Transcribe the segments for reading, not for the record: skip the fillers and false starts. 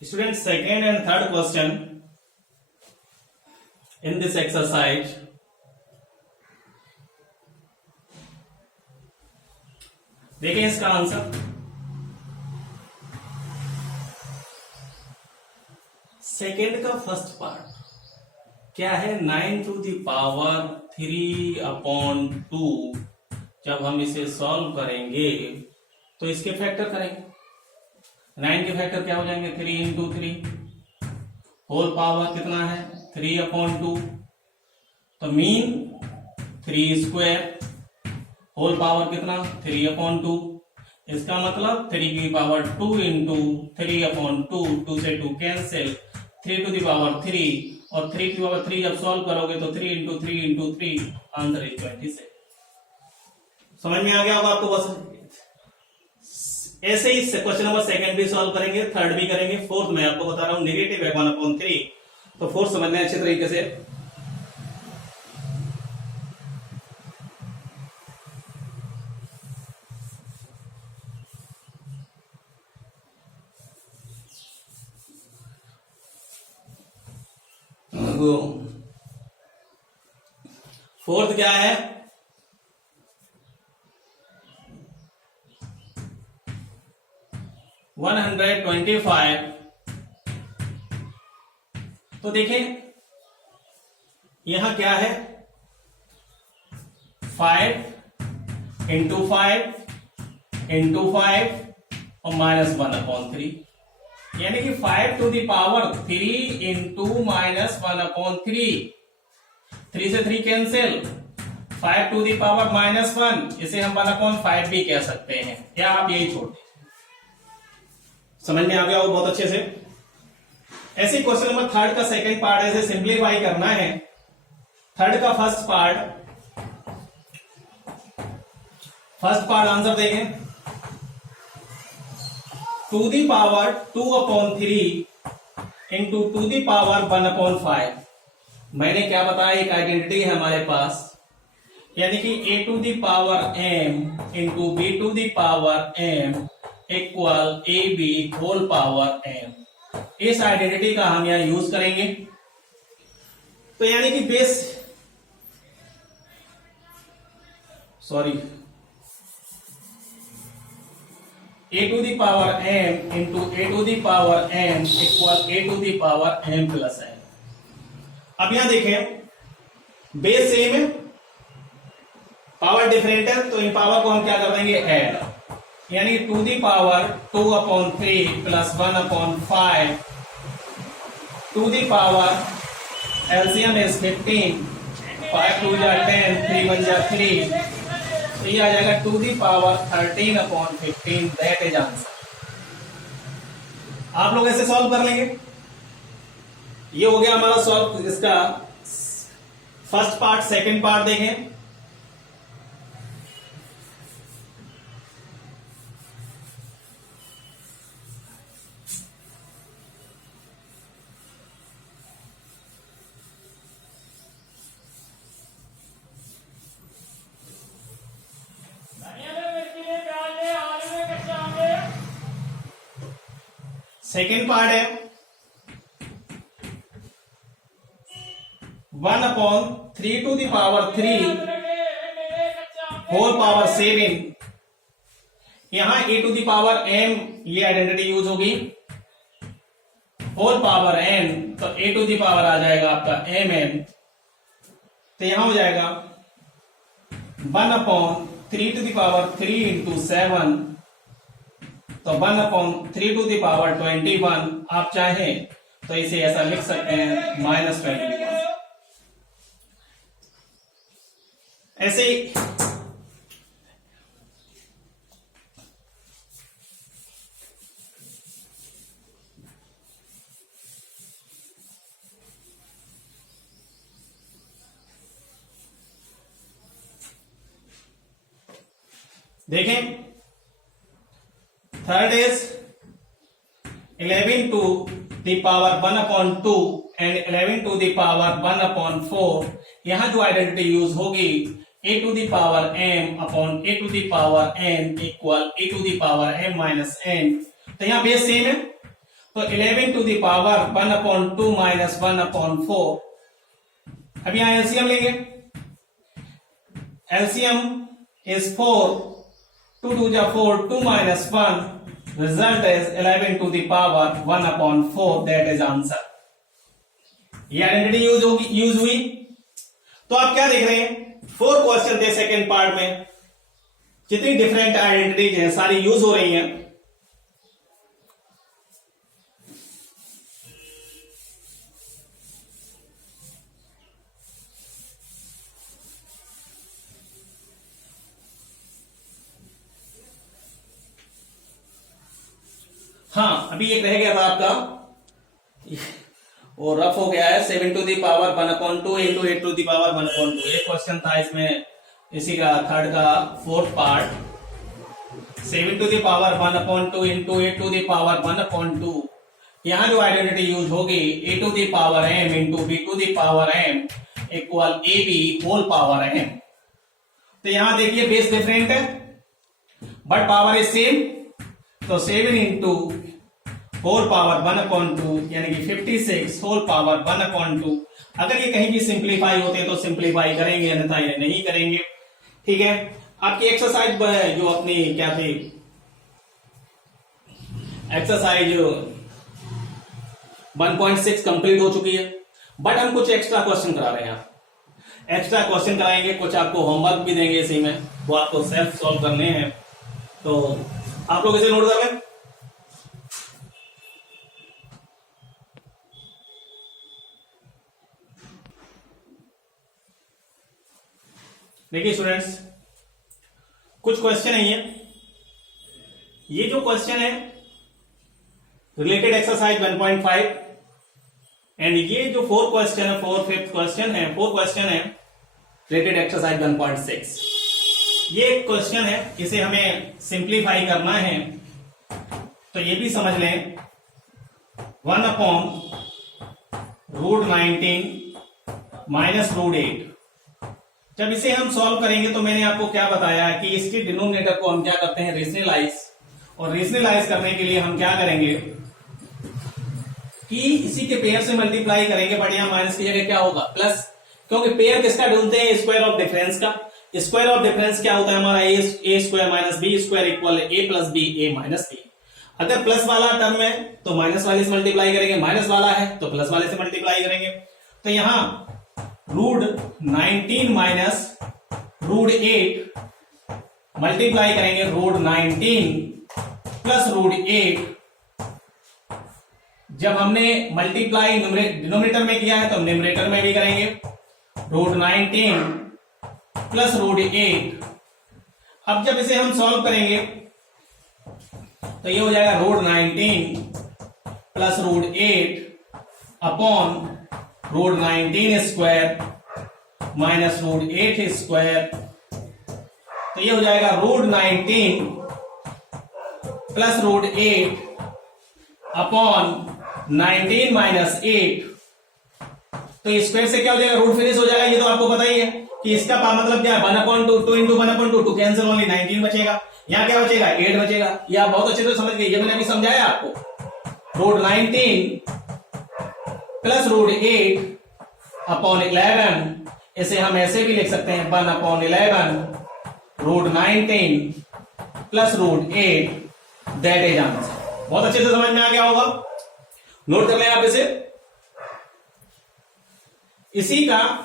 Student, second and third question in this exercise. देखिए इसका answer. Second का first part क्या है? 9 to the power 3/2। जब हम इसे सॉल्व करेंगे तो इसके फैक्टर करेंगे। 9 के फैक्टर क्या हो जाएंगे? 3 into 3 होल पावर कितना है? 3/2। तो मीन 3 स्क्वायर होल पावर कितना? 3/2। इसका मतलब 3 की पावर 2 इंटू 3/2। 2 से 2 कैंसिल, 3 to the power 3 और 3 की पावर 3 जब सॉल्व करोगे तो 3 इंटू 3 इंटू 3 आंसर इज 26। समझ में आ गया होगा आपको? बस ऐसे ही क्वेश्चन नंबर सेकंड भी सॉल्व करेंगे, थर्ड भी करेंगे, फोर्थ मैं आपको बता रहा हूं नेगेटिव है 1/3। तो फोर्थ समझना है अच्छे तरीके से। फोर्थ क्या है? वन 125। तो देखें यहां क्या है? 5 इंटू 5 इंटू 5 और -1/3, यानी कि 5 to the power 3 इंटू -1/3। 3 से 3 कैंसिल, 5 to the power -1, इसे हम 1/5 भी कह सकते हैं, या आप यही छोड़ दें। समझ में आ गया हो बहुत अच्छे से। ऐसे क्वेश्चन नंबर थर्ड का सेकंड पार्ट ऐसे सिंप्लीफाई करना है। थर्ड का फर्स्ट पार्ट आंसर देखें। 2 the power 2/3 into 2 the power 1/5। मैंने क्या बताया? एक आइडेंटिटी है हमारे पास, यानी कि a to the power m into b to the power m equal ab whole power m। इस आइडेंटिटी का हम यहां यूज करेंगे। तो यानी कि a to the power m into a to the power m equal a to the power m plus n। अब यहां देखें बेस सेम है, पावर डिफरेंट है, तो इन पावर को हम क्या कर देंगे? ऐड, यानी 2 the power 2/3 plus 1/5। 2 the power LCM is 15, 5 2 जा 10, 3 1 जा 3, तो ये आ जाएगा 2 the power 13/15। That is answer. आप लोग ऐसे सॉल्व कर लेंगे। ये हो गया हमारा सॉल्व इसका फर्स्ट पार्ट। सेकंड पार्ट देखें। सेकेंड पार्ट है 1/3 to the power 3 whole power 7। यहां a to the power m ये आइडेंटिटी यूज होगी, होल पावर n, तो a to the power आ जाएगा आपका mm। तो यहां हो जाएगा 1/3 to the power 3 इंटू 7, तो 1/3 to the power 21। आप चाहें तो इसे ऐसा लिख सकते हैं -21। ऐसे ही देखें। Third is 11 to the power 1/2 and 11 to the power 1/4। यहां जो आइडेंटिटी यूज होगी a to the power m upon a to the power n equal a to the power m minus n। तो यहां बेस सेम है, तो 11 to the power 1/2 minus 1/4। अब यहां LCM लेंगे, एलसीएम इज 4, 2 2 जा 4, 2 minus 1, result is 11 to the power 1/4, that is answer। ये identity use हुई। तो आप क्या देख रहे हैं, 4 क्वेश्चन थे सेकेंड पार्ट में, जितनी डिफरेंट आइडेंटिटीज हैं सारी यूज हो रही हैं। हाँ, अभी एक रह गया था आपका, वो रफ हो गया है, 7 to the power 1/2 into 8 to the power 1/2। एक क्वेश्चन था इसमें, इसी का थर्ड का fourth part, 7 to the power 1/2 into 8 to the power 1/2। यहां जो आइडेंटिटी यूज होगी, a to the power m into b to the power m equal ab whole power m। तो यहां देखिए बेस डिफरेंट है बट पावर इज सेम, तो 7 into whole power 1/2 यानी कि 56 होल पावर 1/2। अगर ये कहीं भी सिंप्लीफाई होते हैं तो सिंप्लीफाई करेंगे, अन्यथा ये नहीं करेंगे। ठीक है, आपकी एक्सरसाइज जो अपनी क्या थी, एक्सरसाइज 1.6 कंप्लीट हो चुकी है, बट हम कुछ एक्स्ट्रा क्वेश्चन करा रहे हैं। एक्स्ट्रा क्वेश्चन कराएंगे, कुछ आपको होमवर्क भी देंगे इसी में, वो आपको सेल्फ सॉल्व करने हैं। तो आप लोग इसे नोट कर लें। देखिए स्टूडेंट्स, कुछ क्वेश्चन है ये जो क्वेश्चन है रिलेटेड एक्सरसाइज 1.5 एंड ये जो 4 क्वेश्चन है, 4 5th क्वेश्चन है, 4 क्वेश्चन है रिलेटेड एक्सरसाइज 1.6। ये क्वेश्चन है, इसे हमें सिंप्लीफाई करना है, तो ये भी समझ लें। 1/√19 माइनस √8। जब इसे हम सॉल्व करेंगे तो मैंने आपको क्या बताया कि इसके डिनोमिनेटर को हम क्या करते हैं, रेशनलाइज। और रेशनलाइज करने के लिए हम क्या करेंगे कि इसी के पेयर से मल्टीप्लाई करेंगे, बट यहां माइनस की जगह क्या होगा, प्लस, क्योंकि पेयर किसका ढूंढते हैं, स्क्वायर ऑफ डिफरेंस का। स्क्वायर ऑफ डिफरेंस क्या होता है हमारा, a square minus b square equal a plus b a minus b. अगर प्लस वाला टर्म है तो माइनस वाले से मल्टीप्लाई करेंगे, माइनस वाला है तो प्लस वाले से मल्टीप्लाई करेंगे। तो यहां √19 माइनस √8 मल्टीप्लाई करेंगे, √19 प्लस √8। जब हमने मल्टीप्लाई डिनोमिनेटर में किया है तो न्यूमरेटर में भी करेंगे, √19 प्लस √8। अब जब इसे हम सॉल्व करेंगे तो ये हो जाएगा √19 plus √8 upon √19 square minus √8 square. तो ये हो जाएगा √19 प्लस √8 अपॉन 19 माइनस 8। तो स्क्वायर से क्या हो जाएगा, रूट फिनिश हो जाएगा। ये तो आपको पता ही है कि इसका मतलब क्या है, 1/2, 2 इंटू 1/2, 2 कैंसिल, ओनली 19 बचेगा। यहां क्या बचेगा, 8 बचेगा। ये आप बहुत अच्छे से समझ गए, ये मैंने अभी समझाया आपको। √19 प्लस √8 अपॉन 11, इसे हम ऐसे भी लिख सकते हैं 1/11 √19 प्लस √8, दैट इज आंसर। बहुत अच्छे से समझ में आ गया होगा, नोट कर लें आप इसे। इसी का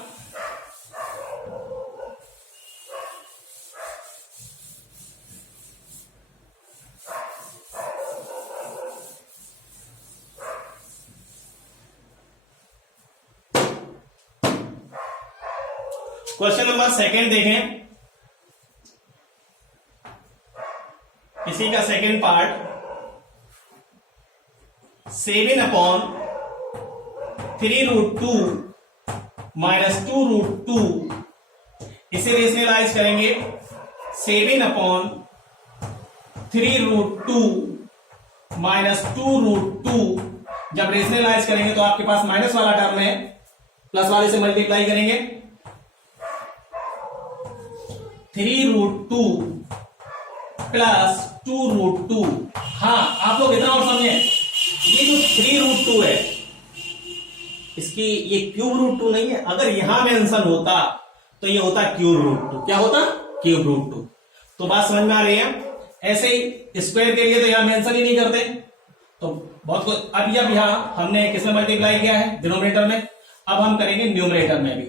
क्वेश्चन नंबर 2 देखें, इसी का सेकेंड पार्ट, 7/3√2 माइनस 2√2। इसे रेशनलाइज करेंगे, 7/3√2 माइनस 2√2। जब रेशनलाइज करेंगे तो आपके पास माइनस वाला टर्म है, प्लस वाले से मल्टीप्लाई करेंगे, 3√2 प्लस 2√2। हाँ, आप लोग इतना और समझे, ये जो 3√2 है, इसकी ये क्यूब रूट 2 नहीं है। अगर यहां मेंशन होता तो ये होता क्यूब रूट 2। क्या होता? Cube root 2। तो बात समझ में आ रही है? ऐसे ही स्क्वायर के लिए तो यहां मेंशन ही नहीं करते, तो बहुत कुछ। अब यहां हमने किसमें मल्टीप्लाई किया है? डिनोमिनेटर में। अब हम करेंगे न्यूमरेटर में भी।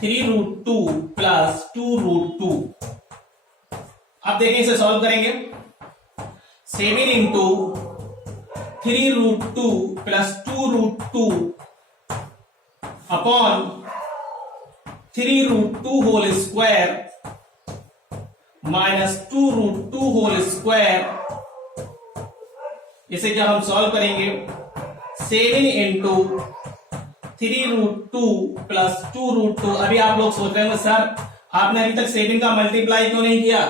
3√2 प्लस 2√2। अब देखें, इसे सॉल्व करेंगे। 7 into 3√2 plus 2√2 upon 3√2 whole square minus 2√2 whole square. इसे जब हम सॉल्व करेंगे, 7 इंटू 3√2 प्लस 2√2। अभी आप लोग सोच रहे होंगे सर आपने अभी तक 7 का मल्टीप्लाई क्यों नहीं किया?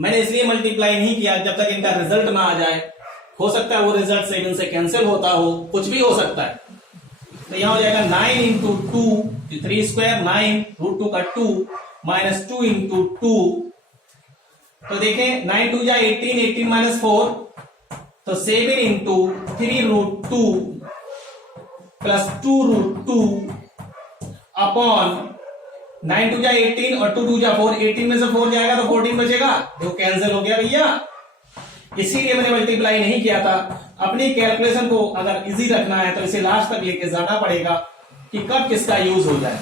मैंने इसलिए मल्टीप्लाई नहीं किया जब तक इनका रिजल्ट ना आ जाए। हो सकता है वो रिजल्ट 7 से कैंसिल होता हो, कुछ भी हो सकता है। तो यहां हो जाएगा 9 इंटू 2, 3 स्क्वायर 9 √2 का 2 माइनस 2 इंटू 2। तो देखें 9 2 जा 18, 18 माइनस 4, तो 7 इंटू 3√2 प्लस 2√2 अपॉन 9 2 जा 18 और 2 2 जा 4, 18 में से 4 जाएगा तो 14 बचेगा। देखो कैंसिल हो गया भैया। इसीलिए मैंने मल्टीप्लाई नहीं किया था। अपनी कैलकुलेशन को अगर इजी रखना है तो इसे लास्ट तक लेके जाना पड़ेगा कि कब किसका यूज हो जाए।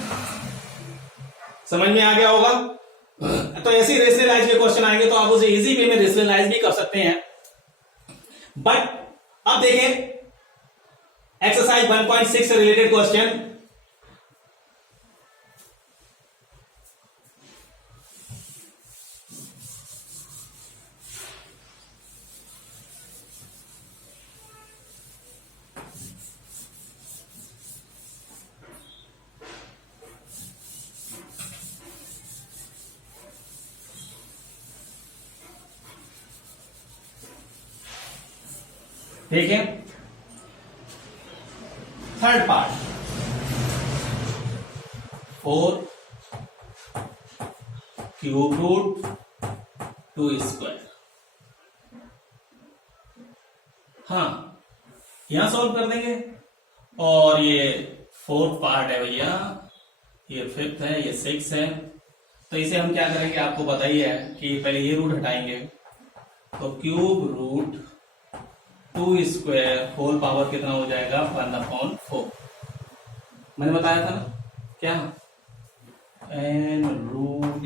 समझ में आ गया होगा? तो ऐसे रेशनलाइज के क्वेश्चन आएंगे तो आप उसे इजी वे में रेशनलाइज भी कर सकते हैं। बट अब देखें एक्सरसाइज 1.6 से रिलेटेड क्वेश्चन। ठीक है, third part 4 cube root 2 square. हाँ, यहां सॉल्व कर देंगे। और ये फोर्थ पार्ट है भैया, ये फिफ्थ है, ये 6 है। तो इसे हम क्या करेंगे आपको बताइए कि पहले ये रूट हटाएंगे, तो cube root 2 square whole power कितना हो जाएगा? 1/4। मैंने बताया था ना क्या? n root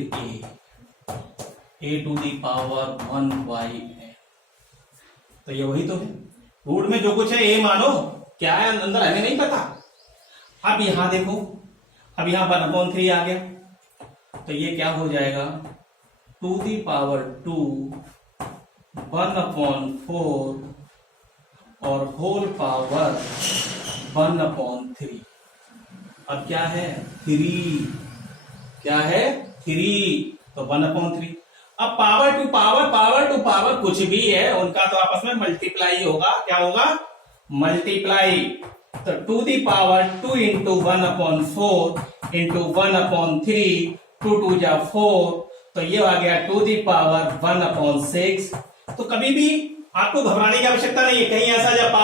a to the power 1/n। तो ये वही तो है, रूट में जो कुछ है a मानो, क्या है अंदर हमें नहीं पता। अब यहां देखो, अब यहां 1/3 आ गया, तो ये क्या हो जाएगा? 2 दी पावर 2 1/4 और होल पावर 1/3। अब क्या है? 3। क्या है? 3। तो 1/3। अब पावर टू पावर कुछ भी है उनका तो आपस में मल्टीप्लाई होगा। क्या होगा? मल्टीप्लाई। तो 2 दी पावर 2 इंटू 1/4 इंटू 1/3, 2 2 जा 4, तो ये आ गया 2 दी पावर 1/6। तो कभी भी आपको घबराने की आवश्यकता नहीं है। कहीं ऐसा जब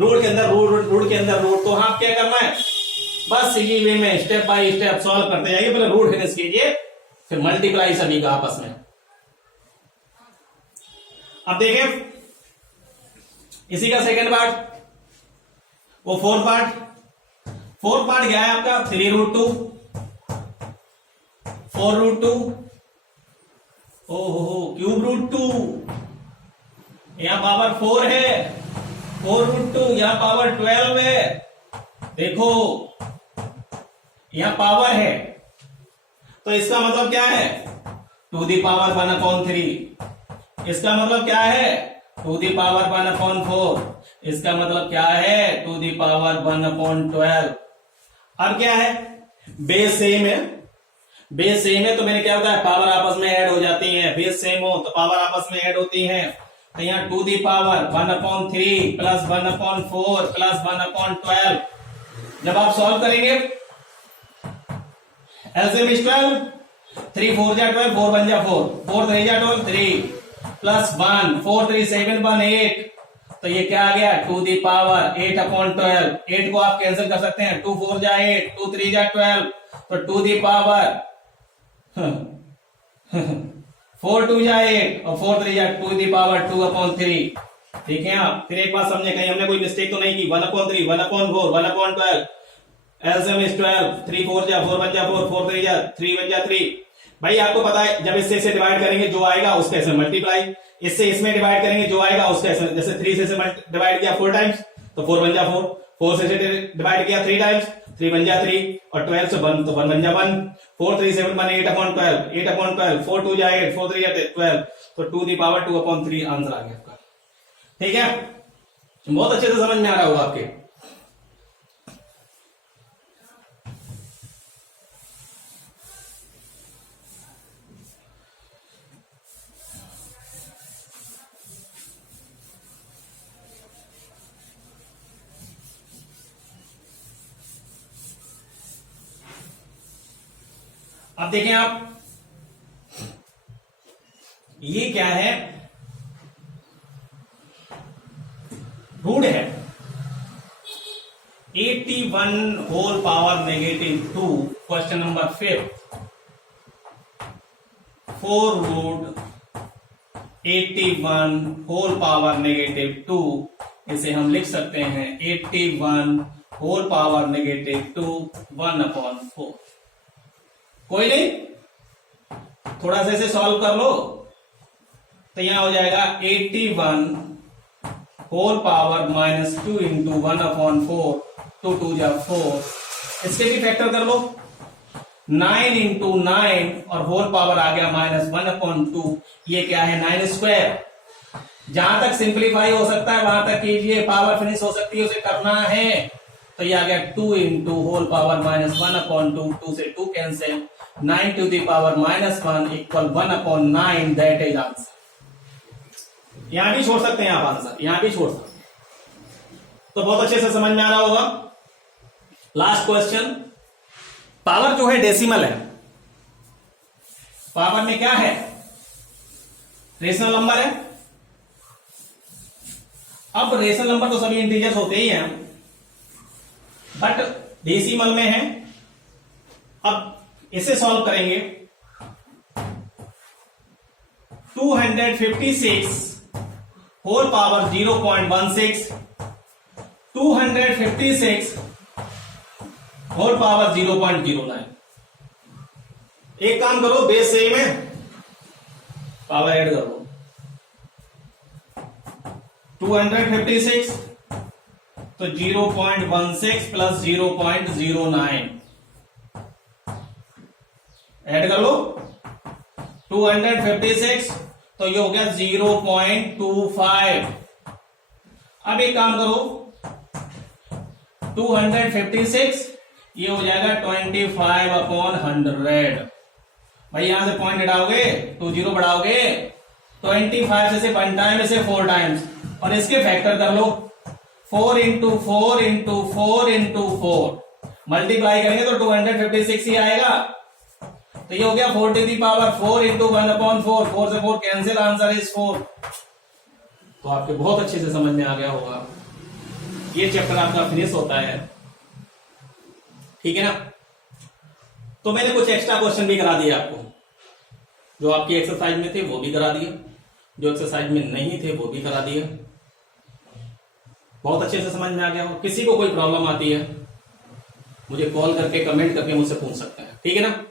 रोड के अंदर रोड के अंदर रोड, तो आप क्या करना है? बस इसी वे में स्टेप बाय स्टेप सॉल्व करते जाइए। पहले रूट फिनिश कीजिए, फिर मल्टीप्लाई सभी का आपस में। अब देखें इसी का सेकेंड पार्ट, वो फोर्थ पार्ट क्या है आपका? 3√2 4√2 ओहो क्यूब रूट 2, यहां पावर 4 है, 4√2, यहां पावर 12 है। देखो यहां पावर है, तो इसका मतलब क्या है? 2 दी पावर 1/3। इसका मतलब क्या है? 2 दी पावर 1/4। इसका मतलब क्या है? 2 दी पावर 1/12। अब क्या है? बेस सेम है, बेस सेम है तो मैंने क्या होता है? पावर आपस में ऐड हो जाती हैं। बेस सेम हो तो पावर आपस में ऐड होती हैं। तो यहाँ 2 दी पावर 1/3 प्लस 1/4 प्लस 1/12। जब आप सॉल्व करेंगे एलसीएम इज 12, 3 4 जा 12, 4 1 जा 4, 4 3 जा 12, 3 प्लस 1, 4 3 7 1 8, तो ये क्या आ गया, टू दी पावर 8/12। 8 को आप कैंसिल कर सकते हैं, 2 4 जा 8, 2 3 जा 12, तो टू दी पावर 4 2 जा 8 और 4 3 जा 2 दी पावर 2/3। ठीक है आप, फिर एक बात समझे, कहीं हमने कोई मिस्टेक तो नहीं की। 1/3, 1/4, 1/12, एलसीएम इज 12, 3 4 जा 4 1 जा 4, 4 3 जा 3 1 जा 3। भाई आपको पता है जब इससे इसे डिवाइड करेंगे जो आएगा उसके ऐसे मल्टीप्लाई, इससे इसमें डिवाइड करेंगे जो आएगा उसके ऐसे, जैसे 3 से डिवाइड किया 4 टाइम्स तो 4 1 जा 4, 4 से डिवाइड किया 3 टाइम्स 3 1 जा 3 और 12 से 1 तो 1 1 जा 1, 4 3 7 1 8/12, 8/12, 4 2 जा 8, 4 3 जा 12, तो 2 दी पावर 2/3 आंसर आ गया आपका। ठीक है, बहुत अच्छे से समझ में आ रहा होगा आपके। अब देखें आप, ये क्या है, रूट है 81 whole power -2, question number 5, 4 root 81 whole power -2, इसे हम लिख सकते हैं 81 होल पावर -2 1/4। कोई नहीं, थोड़ा सा इसे सॉल्व कर लो तो यहां हो जाएगा 81 होल पावर -2 इंटू 1/4, 2 2 जा 4, इसके भी फैक्टर कर लो, 9 इंटू 9 और होल पावर आ गया -1/2, ये क्या है 9 स्क्वायर। जहां तक सिंप्लीफाई हो सकता है वहां तक कीजिए, पावर फिनिश हो सकती है उसे करना है। तो ये आ गया 2 इंटू होल पावर -1/2, 2 से 2 cancel, 9 to the power -1 equal 1/9, that is answer. यहां भी छोड़ सकते हैं आप आंसर, यहां भी छोड़ सकते हैं। तो बहुत अच्छे से समझ में आ रहा होगा। लास्ट क्वेश्चन, पावर जो है डेसिमल है, पावर में क्या है, रेशनल नंबर है। अब रेशनल नंबर तो सभी इंटीजर्स होते ही हैं, बट डेसिमल में है। अब इसे सॉल्व करेंगे, 256 होल पावर 0.16, 256 होल पावर 0.09। एक काम करो, बेस सेम है, पावर ऐड कर लो, 256 तो 0.16 प्लस 0.09 ऐड कर लो, 256 तो ये हो गया 0.25। अब एक काम करो, 256 ये हो जाएगा 25/100। भाई यहां से पॉइंट हटाओगे, 20 बढ़ाओगे, 25 से 1 टाइम, इसे 4 टाइम्स और इसके फैक्टर कर लो, 4 इंटू 4 इंटू 4 इंटू 4 मल्टीप्लाई करेंगे तो 256 ही आएगा। तो ये हो गया 4 टू दी पावर 4 इंटू 1/4, 4 से 4 कैंसिल, आंसर इज 4। तो आपके बहुत अच्छे से समझ में आ गया होगा, ये चैप्टर आपका फिनिश होता है। ठीक है ना। तो मैंने कुछ एक्स्ट्रा क्वेश्चन भी करा दिए आपको, जो आपकी एक्सरसाइज में थे वो भी करा दिए, जो एक्सरसाइज में नहीं थे वो भी करा दिए। बहुत अच्छे से समझ में आ गया हो। किसी को कोई प्रॉब्लम आती है मुझे कॉल करके, कमेंट करके मुझसे पूछ सकते हैं। ठीक है ना,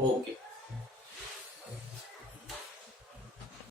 ओके।